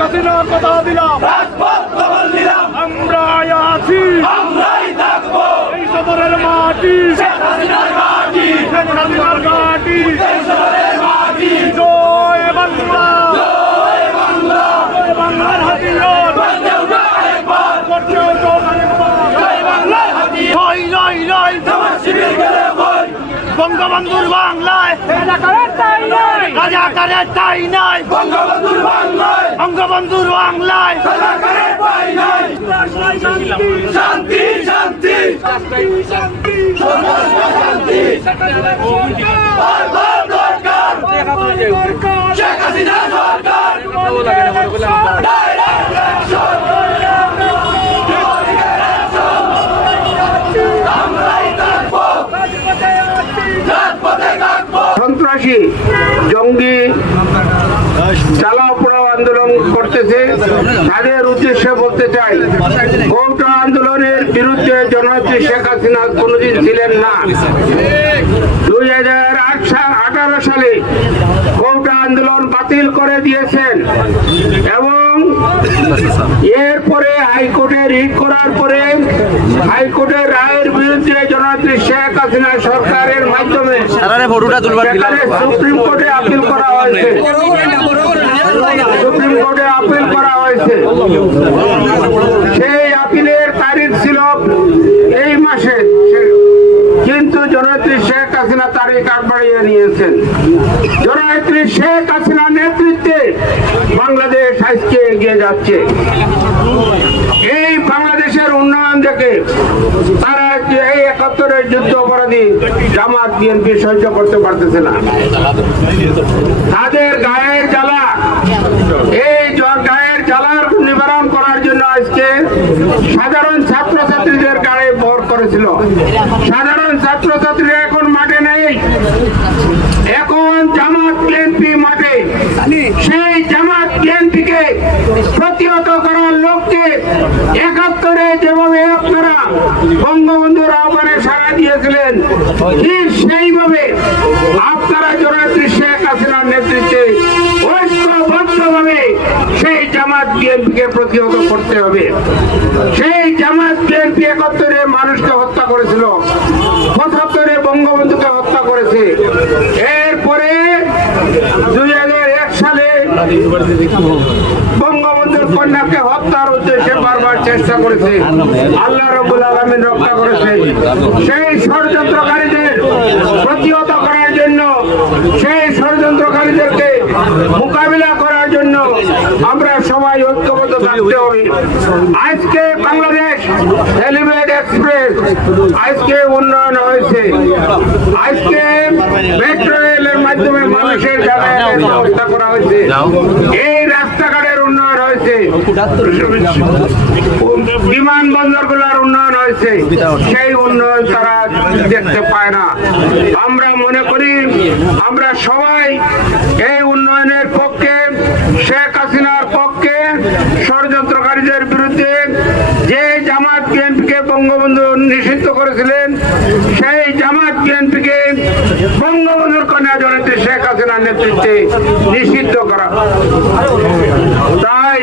হাসিনার কথা দিলাম, আমরা আছি, এই সদরের মাটি, শেখ হাসিনার মাটি, জয় বাংলা, জয় বাংলার হাতিয়ার, বঙ্গবন্ধুর বাংলায় রাজাকারের ঠাঁই নাই, বঙ্গবন্ধুর বাংলায় শান্তি শান্তি শেখ হাসিনা সরকার সন্ত্রাসী জঙ্গি চালাও পোড়াও আন্দোলন করতেছে, তাদের উদ্দেশ্যে বলতে চাই, কোটা আন্দোলনের বিরুদ্ধে জননেত্রী শেখ হাসিনা কোনোদিন ছিলেন না। 2018 সালে কোটা আন্দোলন বাতিল করে দিয়েছেন এবং এরপরে হাইকোর্টে রিট করার পরে হাইকোর্টের রায়ের বিরুদ্ধে জননেত্রী শেখ হাসিনা সরকারের মাধ্যমে সুপ্রিম কোর্টে আপিল করা হয়েছে। সুপ্রিম কোর্টে আপিল করা হয়েছে। সেই আপিলের তারিখ ছিল এই মাসে, কিন্তু জননেত্রী শেখ হাসিনা তারিখ আগ বাড়িয়ে নিয়েছেন। জননেত্রী শেখ হাসিনার নেতৃত্বে বাংলাদেশ আজকে এগিয়ে যাচ্ছে। এই বাংলাদেশের উন্নয়ন দেখে তারা এই 71-এর যুদ্ধ অপরাধী জামাত বিএনপি সহ্য করতে পারতেছে না। তাদের গায়ের জ্বালা, এই গায়ের জ্বালার নিবারণ করার জন্য আজকে সাধারণ ছাত্রছাত্রীদের গায়ে ভর করেছিল। সাধারণ ছাত্রছাত্রীরা এখন মাঠে নেই, এখন জামাত বিএনপি মাঠে। সেই জামাত বিএনপিকে প্রতিহত করার লক্ষ্যে 71-এ যেভাবে আপনারা বঙ্গবন্ধুর আহ্বানে সাড়া দিয়েছিলেন, ঠিক সেইভাবে আপনারা জননেত্রী শেখ হাসিনার নেতৃত্বে ঐক্যবদ্ধভাবে সেই জামাত বিএনপিকে প্রতিহত করতে হবে। সেই জামাত বিএনপি 71-এ মানুষকে হত্যা করেছিল, 75-এ বঙ্গবন্ধুকে হত্যা করেছে। এরপরে 2001 সালে বঙ্গবন্ধুর কন্যাকে হত্যার উদ্দেশ্যে বারবার চেষ্টা করেছে, আল্লাহ রাব্বুল আলামিন রক্ষা করেছে। সেই ষড়যন্ত্রকারীদের প্রতিহত করার জন্য, সেই ষড়যন্ত্রকারীদেরকে মোকাবিলা করার জন্য আমরা সবাই ঐক্যবদ্ধ থাকতে হবে। আজকে বাংলাদেশ এলিভেটেড এক্সপ্রেস আজকে উন্নয়ন হয়েছে। আজকে মেট্রো রেলের মাধ্যমে মানুষের যাতায়াতের ব্যবস্থা করা হয়েছে। এই রাস্তাঘাটের উন্নয়ন হয়েছে, বিমানবন্দরগুলোর উন্নয়ন হয়েছে। সেই উন্নয়ন তারা দেখতে পায় না। আমরা মনে করি আমরা সবাই এই উন্নয়নের পক্ষে, শেখ হাসিনার পক্ষে। ষড়যন্ত্রকারীদের বিরুদ্ধে যে জামাত বিএনপিকে বঙ্গবন্ধু নিষিদ্ধ করেছিলেন, সেই জামাত বিএনপিকে বঙ্গবন্ধুর কন্যা জননেত্রী শেখ হাসিনার নেতৃত্বে নিষিদ্ধ করা। তাই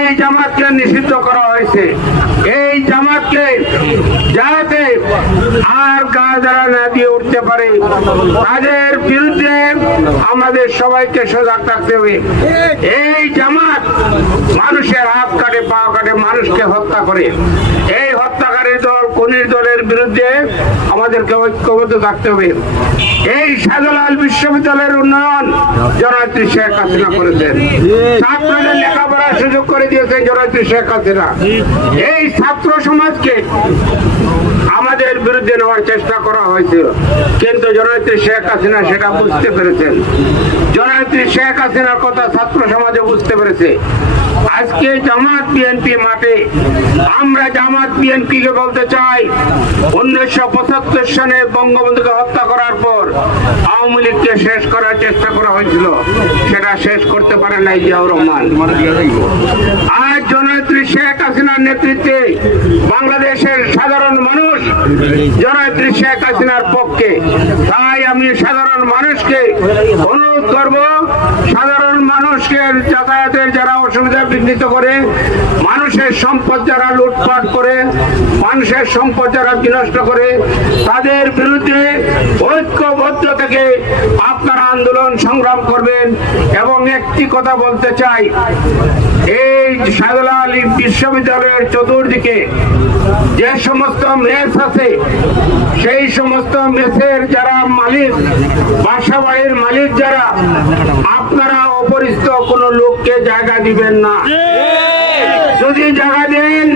এই জামাতকে নিষিদ্ধ করা হয়েছে। এই জামাতকে যাতে আর গা যারা না দিয়ে উঠতে পারে, তাদের বিরুদ্ধে আমাদের সবাইকে সজাগ থাকতে হবে। এই জামাত মানুষের হাত কাটে, পা কাটে, মানুষকে হত্যা করে। এই হত্যাকারী দল, খুনির দলের বিরুদ্ধে আমাদেরকে ঐক্যবদ্ধ থাকতে হবে। এই শাহজালাল বিশ্ববিদ্যালয়ের উন্নয়ন জননেত্রী শেখ হাসিনা করেছেন। ছাত্রদের লেখাপড়ার সুযোগ করে দিয়েছে জননেত্রী শেখ হাসিনা। এই ছাত্র সমাজকে আমাদের বিরুদ্ধে নেওয়ার চেষ্টা করা হয়েছিল, কিন্তু জননেত্রী শেখ হাসিনা সেটা বুঝতে পেরেছেন। জননেত্রী শেখ হাসিনার কথা ছাত্র সমাজে বুঝতে পেরেছে। আজকে জামাত বিএনপি মাঠে, আমরা জামাত বিএনপিকে বলতে চাই, 1975 সালে বঙ্গবন্ধুকে হত্যা করার পর আওয়ামী লীগকে শেষ করার চেষ্টা করা হয়েছিল, সেটা শেষ করতে পারে নাই জিয়াউর রহমান। আজ জননেত্রী শেখ হাসিনার নেতৃত্বে বাংলাদেশের সাধারণ মানুষ জননেত্রী শেখ হাসিনার পক্ষে। তাই আমি সাধারণ মানুষকে অনুরোধ করব, সাধারণ মানুষ মানুষকে যাতায়াতের যারা অসুবিধা বিঘ্নিত করে, মানুষের সম্পদ যারা লুটপাট করে, মানুষের সম্পদ যারা বিনষ্ট করে, তাদের বিরুদ্ধে ঐক্যবদ্ধ থেকে আপনারা আন্দোলন সংগ্রাম করবেন। এবং একটি কথা বলতে চাই, এই শাহজালাল বিশ্ববিদ্যালয়ের চতুর্দিকে যে সমস্ত মেস আছে, সেই সমস্ত মেসের যারা মালিক, বাসা বাড়ির মালিক যারা, আপনারা অপরিচিত কোনো লোককে জায়গা দিবেন না। যদি জায়গা দেন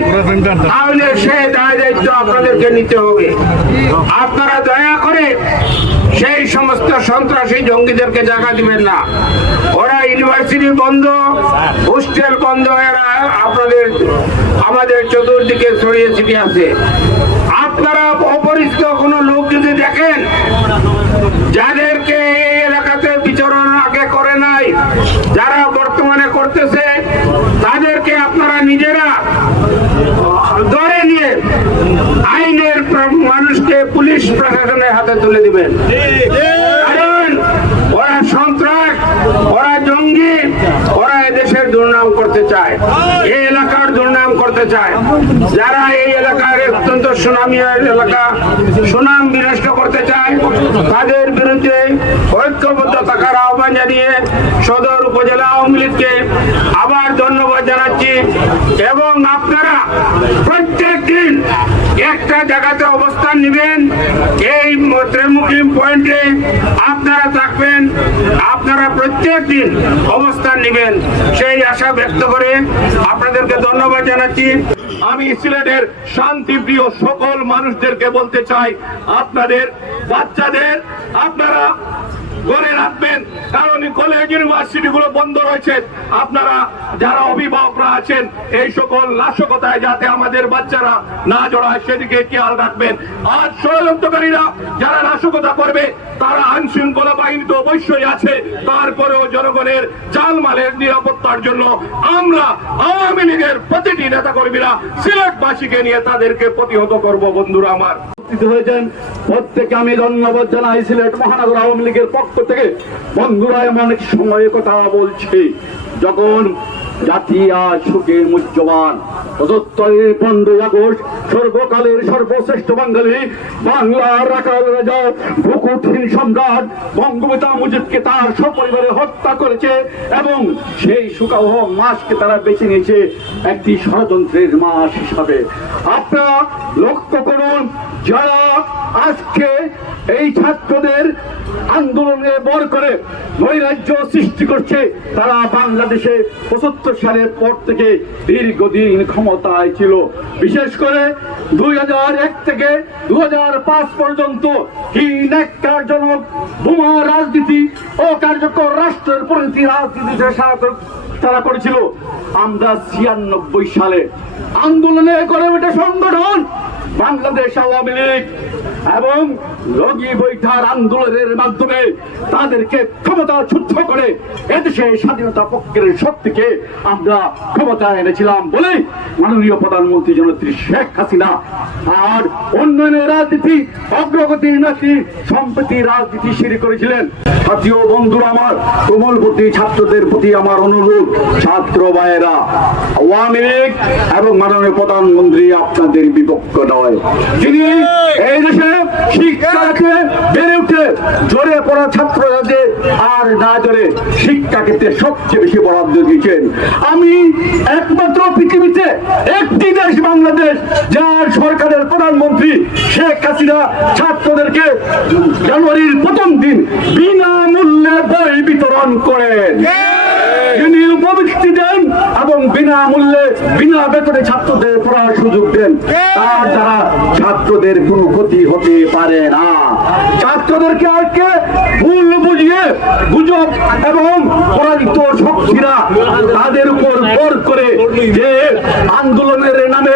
তাহলে সে দায় দায়িত্ব আপনাদেরকে নিতে হবে। আপনারা দয়া করে সেই সমস্ত সন্ত্রাসী জঙ্গিদেরকে জায়গা দিবেন না। ওরা ইউনিভার্সিটি বন্ধ, হোস্টেল বন্ধ, এরা আমাদের চতুর্দিকে ছড়িয়ে ছিটিয়ে আছে। আপনারা অপরিচিত কোনো লোক যদি দেখেন, যাদেরকে এই এলাকাতে বিচরণ আগে করে নাই, যারা বর্তমানে করতেছে, তাদেরকে আপনারা নিজেরা ধরে নিয়ে আইনের মানুষকে পুলিশ প্রশাসনের হাতে তুলে দিবেন। কারণ ওরা সন্ত্রাস, ওরা জঙ্গি, ওরা এদেশের দুর্নাম করতে চায়, এই এলাকার দুর্নাম করতে চায়। যারা এই এলাকার অত্যন্ত সুনামি এলাকা, সুনাম বিনষ্ট করতে চায়, তাদের বিরুদ্ধে ঐক্যবদ্ধ থাকার আহ্বান জানিয়ে সদর উপজেলা আওয়ামী লীগকে আবার ধন্যবাদ জানাচ্ছি। এবং আপনারা প্রত্যেক দিন একটা জায়গাতে অবস্থান নেবেন, এই ত্রিমুখী পয়েন্টে আপনারা থাকবেন, আপনারা প্রত্যেক দিন অবস্থান নেবেন, সেই আশা ব্যক্ত করে আপনাদেরকে ধন্যবাদ জানাচ্ছি। আমি সিলেটের শান্তিপ্রিয় সকল মানুষদেরকে বলতে চাই, আপনাদের বাচ্চাদের আপনারা ঘরে রাখবেন, কারণ কলেজ ইউনিভার্সিটি গুলো বন্ধ রয়েছে। আপনারা যারা অভিভাবকরা আছেন, এই সকল নাশকতায় যাতে আমাদের বাচ্চারা না জড়ায় সেদিকে খেয়াল রাখবেন। আর ষড়যন্ত্রকারীরা যারা নাশকতা করবে, তারা আইন শৃঙ্খলা বাহিনী তো অবশ্যই আছে, তারপরেও জনগণের জানমালের নিরাপত্তার জন্য আমরা আওয়ামী লীগের প্রতিটি নেতা কর্মীরা সিলেটবাসীকে নিয়ে তাদেরকে প্রতিহত করব। বন্ধুরা আমার হয়েছেন, প্রত্যেকে আমি ধন্যবাদ জানাই সিলেট মহানগর আওয়ামী লীগের পক্ষ থেকে। বন্ধুরা, এমন এক সময়ে কথা বলছি যখন জাতি আজ সুখে মুহ্যমান। 15ই আগস্ট সর্বকালের সর্বশ্রেষ্ঠ বাঙালি, বাংলার রাখাল রাজা, ভূকুটহীন সম্রাট বঙ্গবন্ধু মুজিবকে তার সপরিবারে হত্যা করেছে এবং সেই সুকাহ মাসকে তারা বেছে নিয়েছে একটি ষড়যন্ত্রের মাস হিসাবে। আপনারা লক্ষ্য করুন, যারা আজকে এই ছাত্রদের আন্দোলনে বর করে নৈরাজ্য সৃষ্টি করছে, তারা বাংলাদেশে 75 সালের পর থেকে দীর্ঘদিন ক্ষমতায় ছিল। বিশেষ করে 2001 থেকে 2005 পর্যন্ত কি ন্যাক্কারজনক বোমা রাজনীতি ও কার্যকর রাষ্ট্রের পরিণতি রাজনীতি তারা করেছিল। আমরা 96 সালে আন্দোলনে করে ওঠা সংগঠন বাংলাদেশ আওয়ামী লীগ এবং লগি বৈঠার আন্দোলনের মাধ্যমে তাদেরকে ক্ষমতাচ্যুত করে এদেশে স্বাধীনতা পক্ষের শক্তিকে আমরা ক্ষমতায় এনেছিলাম বলে মাননীয় প্রধানমন্ত্রী জননেত্রী শেখ হাসিনা আর উন্নয়নের রাজনীতি, অগ্রগতির নীতি, সম্প্রীতির রাজনীতি শুরু করেছিলেন। জাতীয় বন্ধুরা আমার, কোমলপতি ছাত্রদের প্রতি আমার অনুরোধ, ছাত্র ভাইয়েরা, আওয়ামী লীগ এবং মাননীয় প্রধানমন্ত্রী আপনাদের বিপক্ষ নয়। যিনি এই দেশে শিক্ষাকে বেড়ে উঠে জোরে পড়া ছাত্র যাতে আর না জোরে শিক্ষা ক্ষেত্রে সবচেয়ে বেশি বরাদ্দ দিয়েছেন। আমি একমাত্র পৃথিবীতে একটি দেশ বাংলাদেশ, যার সরকারের প্রধানমন্ত্রী শেখ হাসিনা ছাত্রদেরকে জানুয়ারির প্রথম দিন বিনামূল্যে বই বিতরণ করেন, তিনি উপবৃত্তি দেন এবং বিনামূল্যে বিনা বেতনে ছাত্রদের পড়ার সুযোগ দেন। তার দ্বারা ছাত্রদের কোনো ক্ষতি হতে পারে না। ছাত্রদেরকে আজকে ভুল বুঝিয়ে গুজব এবং পরাজিত শক্তিরা তাদের উপর ভর করে যে আন্দোলনের নামে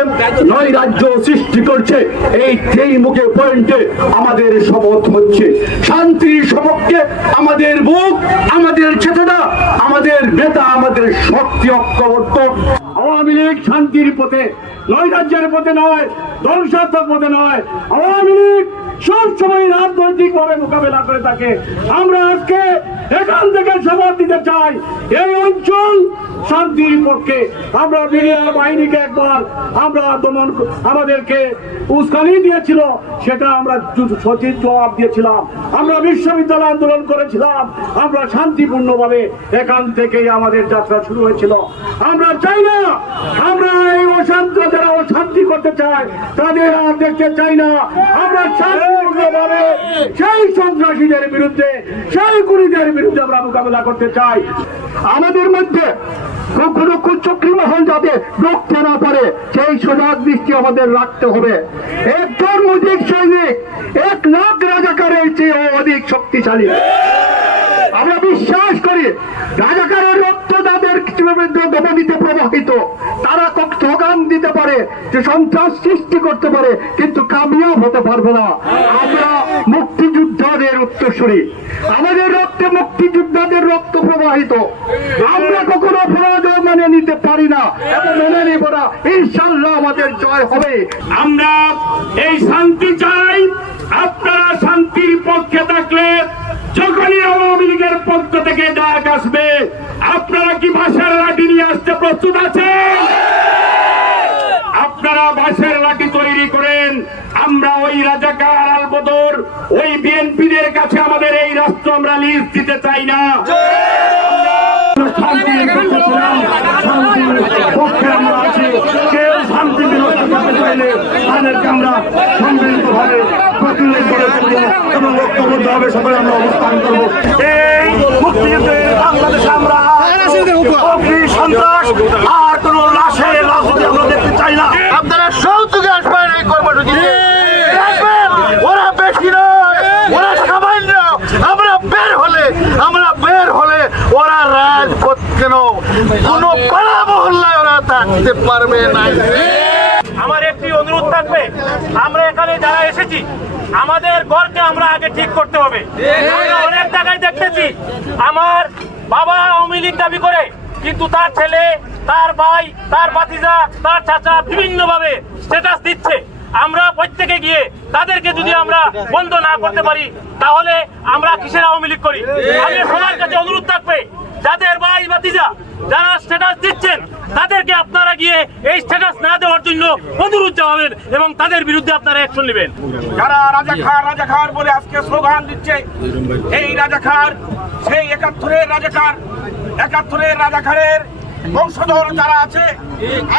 নৈরাজ্য সৃষ্টি করছে, এই মুখে পয়েন্টে আমাদের শপথ হচ্ছে শান্তির সপক্ষে আমাদের বুক, আমাদের চেতনা, আমাদের নেতা, আমাদের শক্তি ঐক্যবদ্ধ। আওয়ামী লীগ শান্তির পথে, নৈরাজ্যের পথে নয়, ধ্বংসাত্মক পথে নয়। আওয়ামী লীগ সবসময় রাজনৈতিক ভাবে মোকাবেলা করে থাকে। আমরা আজকে এখান থেকে শপথ দিতে চাই, এই অঞ্চল শান্তির পক্ষে। আমরা বিডিআর বাহিনীকে একবার আমরা দমন আমাদেরকে উস্কানি দিয়েছিল, সেটা আমরা সঠিক জবাব দিয়েছিলাম। আমরা বিশ্ববিদ্যালয় আন্দোলন করেছিলাম, আমরা শান্তিপূর্ণভাবে এখান থেকেই আমাদের যাত্রা শুরু হয়েছিল। আমরা চাই না, আমরা এই অশান্ত যারা অশান্তি করতে চায় তাদের আর দেখতে চাই না। আমরা শান্তিপূর্ণভাবে সেই সন্ত্রাসীদের বিরুদ্ধে, সেই গুণীদের বিরুদ্ধে আমরা মোকাবেলা করতে চাই। আমাদের মধ্যে কোনো কুচক্রী মহল যাতে রুখতে না পারে সেই সজাগ দৃষ্টি আমাদের রাখতে হবে। একজন মুজিব সৈনিক 1 লাখ রাজাকারের চেয়ে অধিক শক্তিশালী। আমরা বিশ্বাস করি রাজাকারের রক্ত তাদের দমনীতে প্রবাহিত, তারা স্লোগান দিতে পারে, যে সন্ত্রাস সৃষ্টি করতে পারে, কিন্তু কামিয়াব হতে পারবে না। আমরা মুক্তিযোদ্ধাদের উত্তরসূরি, আমাদের রক্তে মুক্তিযোদ্ধাদের রক্ত প্রবাহিত। আমরা কখনো পরাজয় মেনে নিতে পারি না এবং মেনে নিব না। ইনশাআল্লাহ আমাদের জয় হবে। আমরা এই শান্তি চাই। আপনারা শান্তির পক্ষে থাকলে যখনই আওয়ামী লীগের পক্ষ থেকে ডাক আসবে, আপনারা কি বাঁশের লাঠি নিয়ে আসতে প্রস্তুত আছেন? আপনারা বাঁশের লাঠি তৈরি করেন। আমরা ওই রাজাকার আলবদর, ওই বিএনপিদের কাছে আমাদের এই রাষ্ট্র আমরা লিজ দিতে চাই না। শান্তির পক্ষে আমরা আছি। কেউ শান্তি বিনষ্ট করতে চাইলে তাদেরকে আমরা সম্মিলিতভাবে প্রতিরোধ করে তুলব এবং ঐক্যবদ্ধভাবে সবাই আমরা অবস্থান করব। এই মুক্তিযুদ্ধের বাংলাদেশে আমরা সন্ত্রাস আর কোন লাশের রাজনীতি আমরা দেখতে চাই না। আপনারা সৌযোগে আসবেন এই কর্মসূচিতে। ওরা বেশি নয়, ওরা সামান্য। আমরা বের হলে ওরা রাজপথ কেন কোন পাড়া মহল্লায় ওরা থাকতে পারবে না। আমার একটি অনুরোধ থাকবে, আমরা এখানে যারা এসেছি আমাদের ঘরকে আমরা আগে ঠিক করতে হবে। আমরা অনেক জায়গায় দেখতেছি আমার বাবা আওয়ামী লীগ দাবি করে, কিন্তু তার ছেলে, তার ভাই, তার ভাতিজা, তার চাচা বিভিন্নভাবে স্ট্যাটাস দিচ্ছে। আমরা প্রত্যেকে গিয়ে তাদেরকে যদি আমরা বন্ধ না করতে পারি তাহলে আমরা কিসের আওয়ামী লীগ করি? আমি সবার কাছে অনুরোধ থাকবে, যাদের ভাই ভাতিজা যারা স্ট্যাটাস দিচ্ছেন তাদেরকে আপনারা গিয়ে এই স্ট্যাটাস না দেওয়ার জন্য অনুরোধ জানাবেন এবং তাদের বিরুদ্ধে আপনারা অ্যাকশন নেবেন। যারা রাজাকার বলে আজকে স্লোগান দিচ্ছে, এই রাজাকার সেই 71-এর রাজাকারের বংশধর যারা আছে,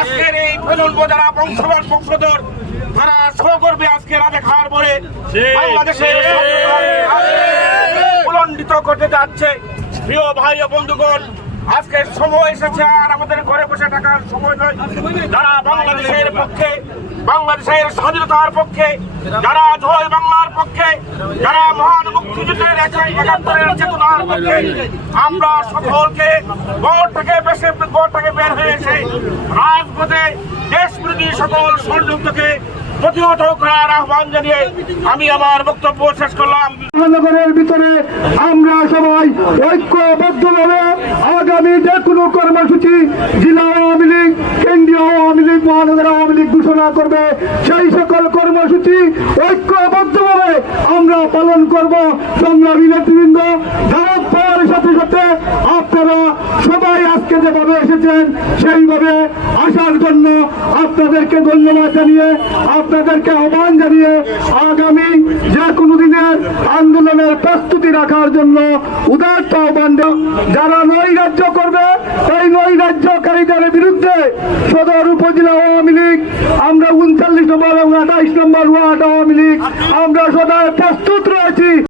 আজকের এই প্রজন্ম যারা বংশধর, তারা শো করবে আজকে রাজাকার বলে বাংলাদেশের উলণ্ডিত করতে যাচ্ছে। প্রিয় ভাই ও বন্ধুগণ, আজকে সময় এসেছে আর আমাদের ঘরে বসে থাকার সময় নয়। যারা বাংলাদেশের পক্ষে, বাংলাদেশের স্বাধীনতার পক্ষে, যারা জয় বাংলার পক্ষে, যারা মহান মুক্তিযুদ্ধের 71-এর চেতনার পক্ষে, আমরা সকলকে ঘর থেকে বের হয়ে এসে রাজপথে দেশ বিরোধী সকল ষড়যন্ত্রকে প্রতিহত করার আহ্বান জানিয়ে আমি আমার বক্তব্য শেষ করলাম। মহানগরের ভিতরে আমরা সবাই ঐক্যবদ্ধভাবে আগামী যে কোনো কর্মসূচি জেলা আওয়ামী লীগ, কেন্দ্রীয় আওয়ামী লীগ, মহানগর আওয়ামী লীগ ঘোষণা করবে, সেই সকল কর্মসূচি ঐক্যবদ্ধভাবে আমরা পালন করব। সংগ্রামী নেতৃবৃন্দ, ধারক পাওয়ার সাথে সাথে আপনারা সবাই আজকে যেভাবে এসেছেন সেইভাবে আসার জন্য আপনাদেরকে ধন্যবাদ জানিয়ে, আপনাদেরকে আহ্বান জানিয়ে আগামী যে কোনো দিনের আন্দোলনের প্রস্তুতি রাখার জন্য উদাত্ত আহ্বান। যারা নৈরাজ্য করবে এই নৈরাজ্যকারীদের বিরুদ্ধে সদর উপজেলা আওয়ামী লীগ, আমরা 39 নম্বর এবং 28 নম্বর ওয়ার্ড আওয়ামী লীগ আমরা সদায় প্রস্তুত রয়েছি।